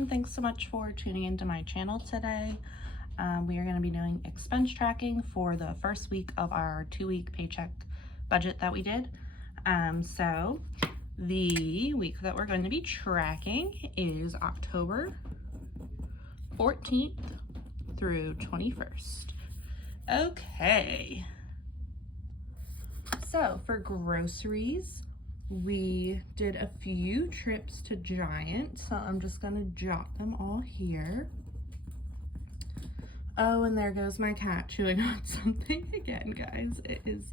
everyone. Thanks so much for tuning into my channel today. We are going to be doing expense tracking for the first week of our 2-week paycheck budget that we did. So the week that we're going to be tracking is October 14th through 21st. Okay. So for groceries, we did a few trips to Giant, so I'm just gonna jot them all here. Oh, and there goes my cat chewing on something again, guys. It is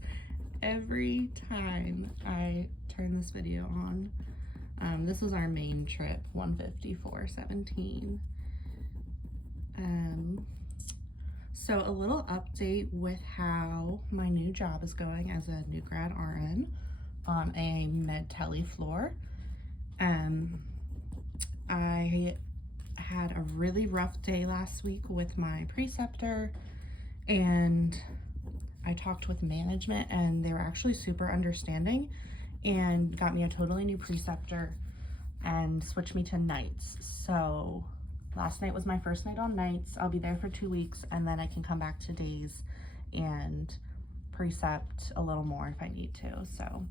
every time I turn this video on. This was our main trip, 154.17. So a little update with how my new job is going as a new grad RN on a med tele floor. I had a really rough day last week with my preceptor, and I talked with management and they were actually super understanding and got me a totally new preceptor and switched me to nights. So last night was my first night on nights. I'll be there for 2 weeks and then I can come back to days and precept a little more if I need to. So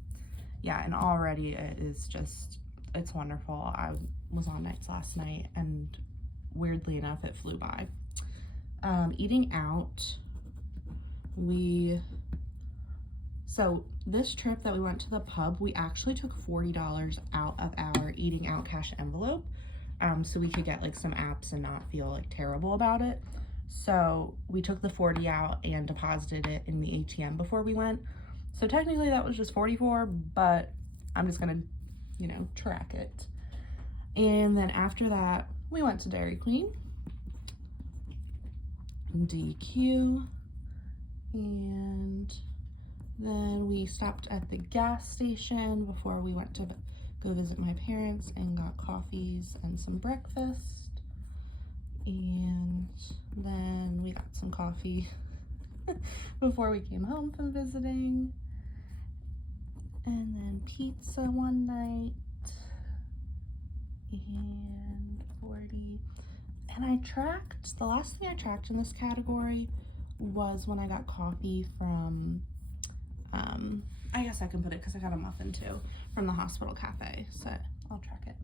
yeah, and already it is just, it's wonderful. I was on nights last night and weirdly enough, it flew by. Eating out, so this trip that we went to the pub, we actually took $40 out of our eating out cash envelope, so we could get like some apps and not feel like terrible about it. So we took the 40 out and deposited it in the ATM before we went. So technically that was just 44, but I'm just gonna, track it. And then after that, we went to Dairy Queen, DQ, and then we stopped at the gas station before we went to go visit my parents and got coffees and some breakfast. And then we got some coffee before we came home from visiting. And then pizza one night. And 40. And I tracked, the last thing I tracked in this category was when I got coffee from, I guess I can put it because I got a muffin too, from the hospital cafe, so I'll track it.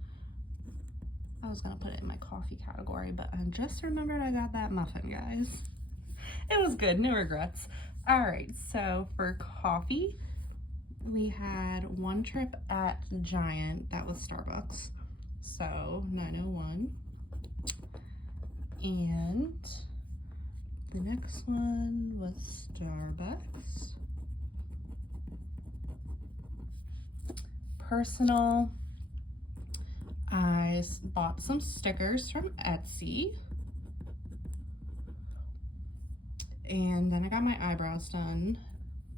I was gonna put it in my coffee category, but I just remembered I got that muffin, guys. It was good, no regrets. All right, so for coffee, we had one trip at Giant, that was Starbucks, so 901. And the next one was Starbucks. Personal, I bought some stickers from Etsy. And then I got my eyebrows done.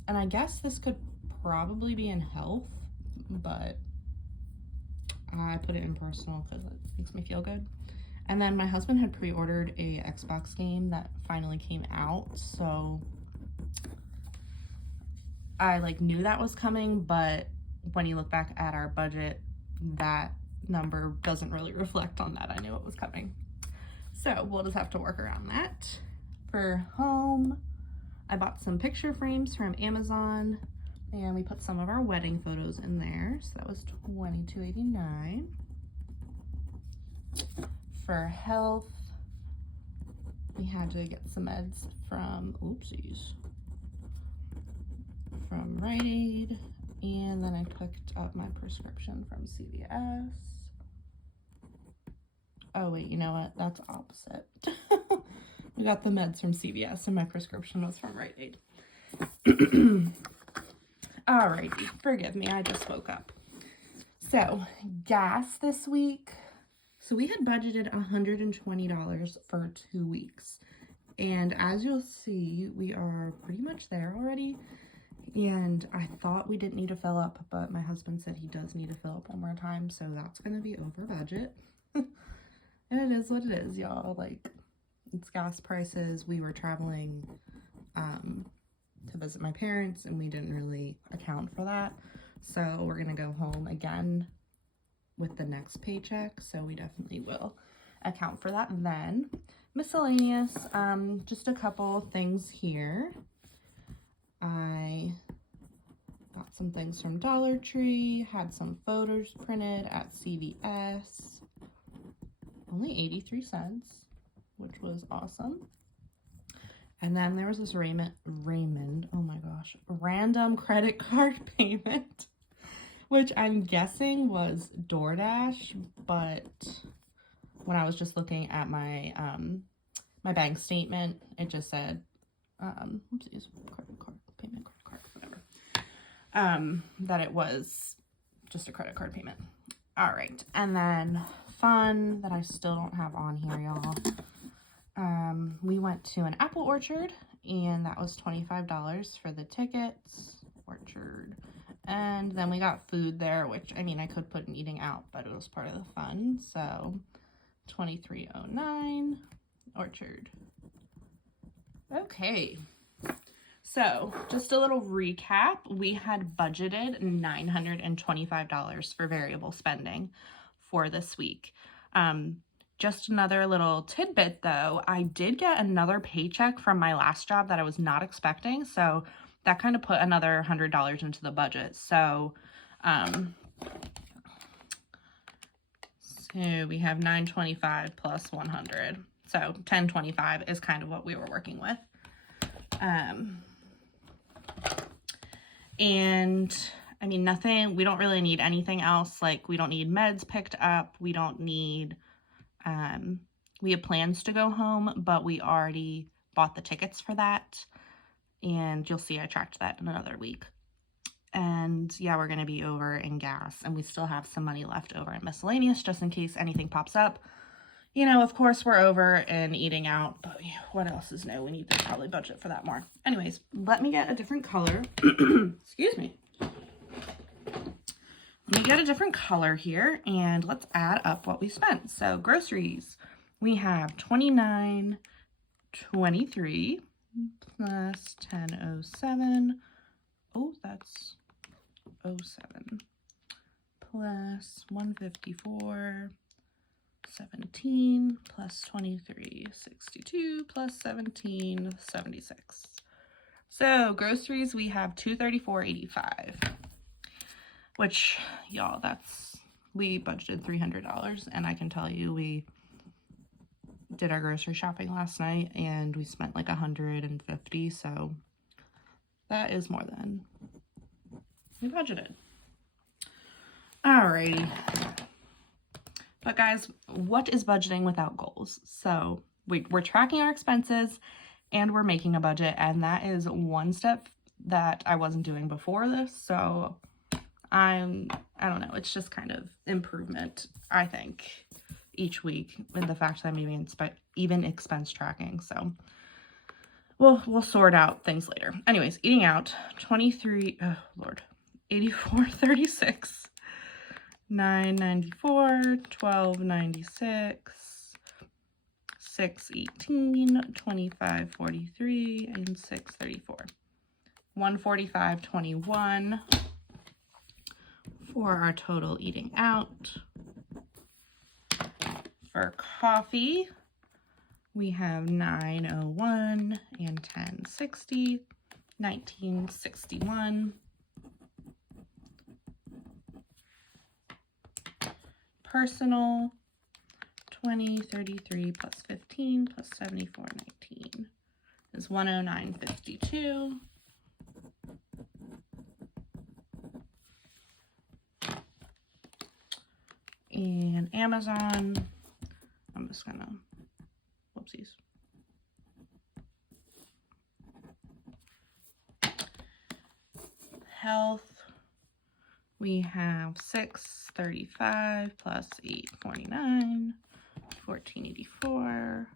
And I guess this could probably be in health, but I put it in personal because it makes me feel good. And then my husband had pre-ordered a Xbox game that finally came out, so I knew that was coming, but when you look back at our budget, that number doesn't really reflect on that. I knew it was coming. So we'll just have to work around that. For home, I bought some picture frames from Amazon and we put some of our wedding photos in there. So that was $22.89. For health, we had to get some meds from, from Rite Aid. And then I picked up my prescription from CVS. Oh wait, you know what? That's opposite. We got the meds from CVS and my prescription was from Rite Aid. Alrighty, forgive me, I just woke up. So, gas this week. So we had budgeted $120 for 2 weeks. And as you'll see, we are pretty much there already. And I thought we didn't need to fill up, but my husband said he does need to fill up one more time, so that's going to be over budget. And it is what it is, y'all. It's gas prices. We were traveling to visit my parents, and we didn't really account for that. So we're going to go home again with the next paycheck, so we definitely will account for that then. Miscellaneous, just a couple things here. I got some things from Dollar Tree, had some photos printed at CVS. Only 83 cents, which was awesome. And then there was this Raymond, oh my gosh, random credit card payment, which I'm guessing was DoorDash, but when I was just looking at my my bank statement, it just said, oopsies, credit card payment, whatever, that it was just a credit card payment. All right, and then fun that I still don't have on here, y'all. We went to an apple orchard, and that was $25 for the tickets, orchard. And then we got food there, which, I mean, I could put in eating out, but it was part of the fun. So $23.09, orchard. Okay. So just a little recap. We had budgeted $925 for variable spending for this week. Just another little tidbit though, I did get another paycheck from my last job that I was not expecting. So that kind of put another $100 into the budget. So, so we have 925 plus 100. So 1025 is kind of what we were working with. And I mean, nothing, we don't really need anything else. Like we don't need meds picked up. We don't need, we have plans to go home, but we already bought the tickets for that. And you'll see I tracked that in another week. And yeah, we're going to be over in gas, and we still have some money left over in miscellaneous just in case anything pops up. You know, of course we're over in eating out, but what else is new? We need to probably budget for that more. Anyways, let me get a different color. Excuse me. Let me get a different color here, and let's add up what we spent. So groceries, we have $29.23 plus $10.07. Oh, that's 07 plus 154.17 plus 23.62 plus 17.76. So groceries, we have $234.85, which y'all, we budgeted $300, and I can tell you we did our grocery shopping last night and we spent like $150, so that is more than we budgeted. Alrighty. But guys, what is budgeting without goals? So we're tracking our expenses and we're making a budget, and that is one step that I wasn't doing before this. So I don't know, it's just kind of improvement, I think, each week, in the fact that I'm even expense tracking. So we'll sort out things later. Anyways, eating out, 84.36, 9.94, 12.96, 6.18, 25.43, and 6.34. 145.21 for our total eating out. For coffee, we have 9.01 and 10.60, 19.61. Personal, 20.33 plus 15 plus 74.19 is 109.52. And Amazon, I'm just gonna, whoopsies. Health, we have 6.35 plus 8.49, 14.84.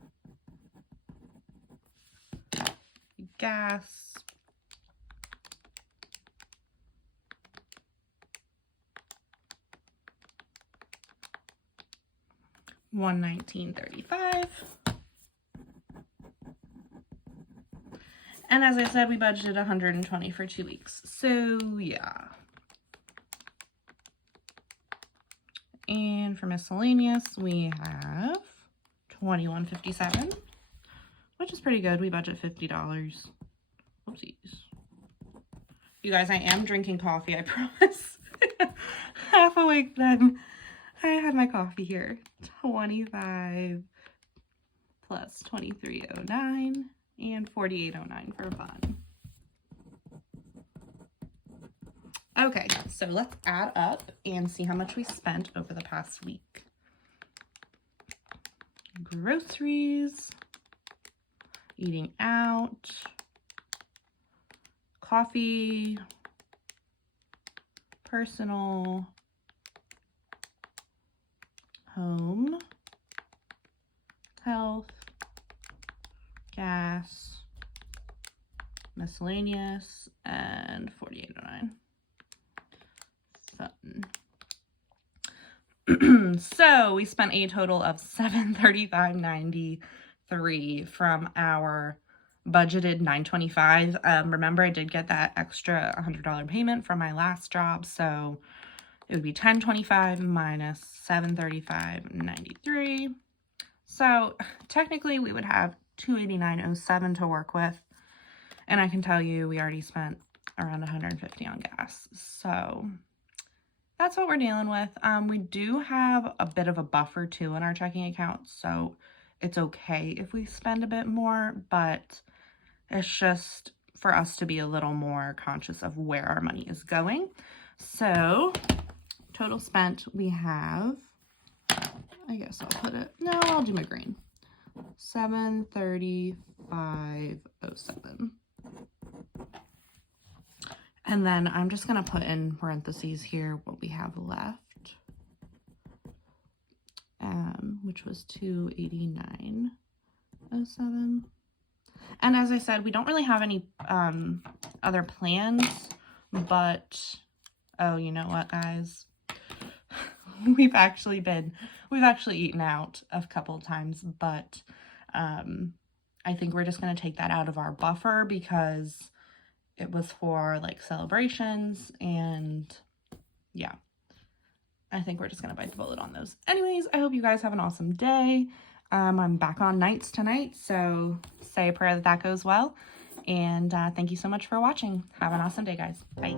Gas, $119.35. And as I said, we budgeted $120 for 2 weeks. So yeah. And for miscellaneous, we have $21.57, which is pretty good. We budget $50. Oopsies. You guys, I am drinking coffee, I promise. Half awake then. I had my coffee here. 25 plus 23.09 and 48.09 for fun. Okay, so let's add up and see how much we spent over the past week. Groceries, eating out, coffee, personal, home, health, gas, miscellaneous, and 48.09. Fun. So we spent a total of $735.93 from our budgeted $925. Remember, I did get that extra $100 payment from my last job, so it would be $1025 minus $735.93. So technically we would have $289.07 to work with, and I can tell you we already spent around $150 on gas. So that's what we're dealing with. We do have a bit of a buffer too in our checking account, so it's okay if we spend a bit more, but it's just for us to be a little more conscious of where our money is going. So total spent, we have, I guess I'll put it, no, I'll do my green. $735.07. And then I'm just going to put in parentheses here what we have left, which was $289.07. And as I said, we don't really have any other plans, but, oh, you know what, guys? We've actually eaten out a couple of times, but I think we're just going to take that out of our buffer because it was for like celebrations, and yeah, I think we're just going to bite the bullet on those. Anyways, I hope you guys have an awesome day. I'm back on nights tonight, so say a prayer that goes well. And thank you so much for watching. Have an awesome day, guys. Bye.